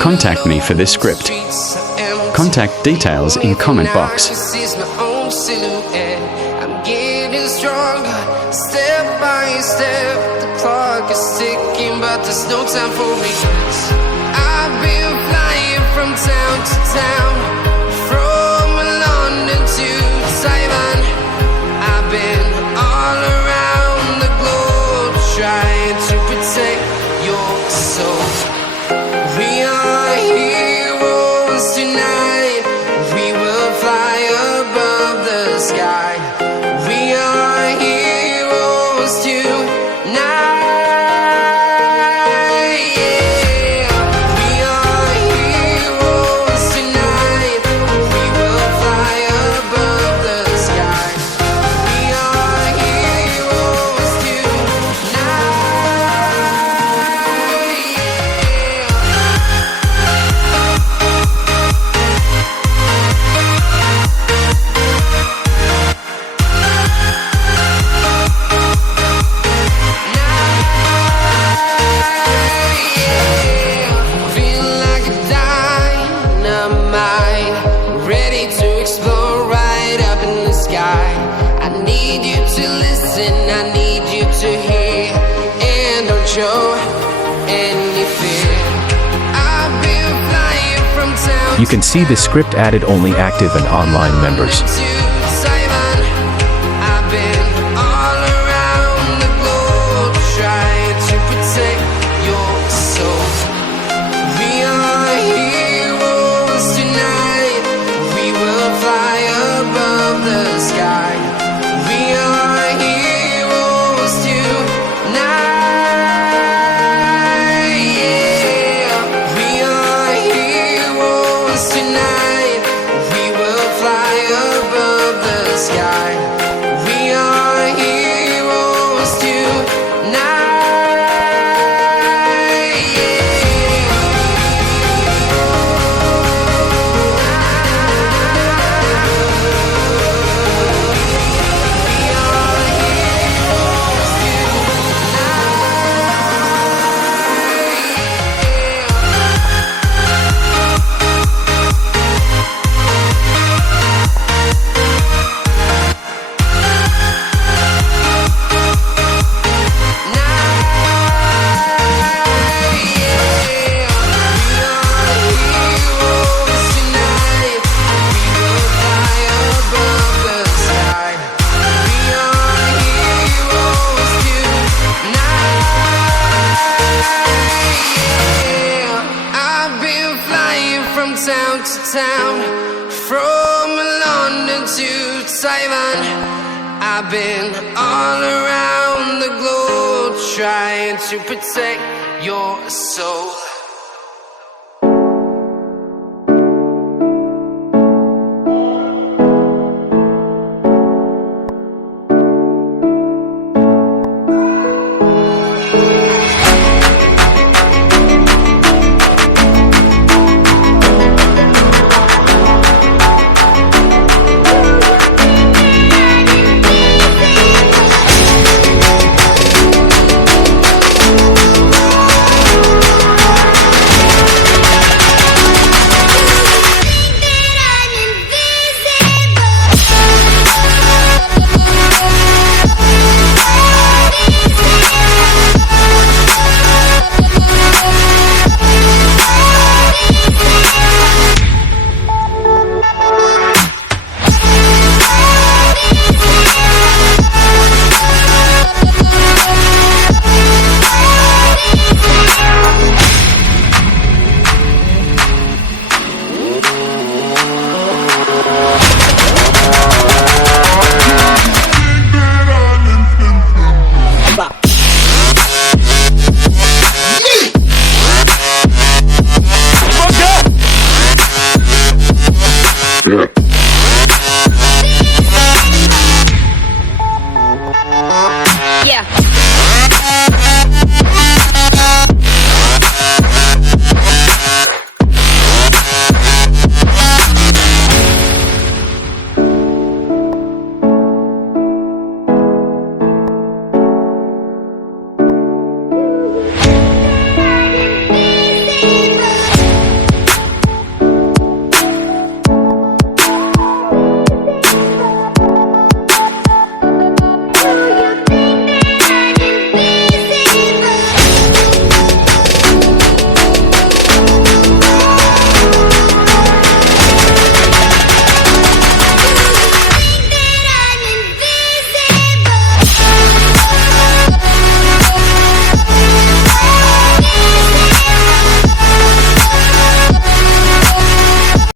Contact me for this script. Contact details in comment box. I'm getting stronger, step by step. The clock is ticking, but there's no time for regrets. I've been flying from town to town, from London to Taiwan. I've been all around the globe, trying to protect your soul. We are heroes tonight. We will fly above the sky. We are heroes tonight. Yeah. We are heroes tonight. We will fly above the sky. We are heroes tonight. Feel like a dynamite, ready to explode right up in the sky. I need you to listen, I need you to hear, and don't show any fear. I've been flying from town. You can see the script added only active and online members. I've been all around the globe, trying to protect your soul. We are heroes tonight. We will fly above the sky. We are heroes tonight. Yeah. We are heroes tonight. We will fly above the sky. We are heroes tonight. Town to town, from London to Taiwan. I've been all around the globe, trying to protect your soul.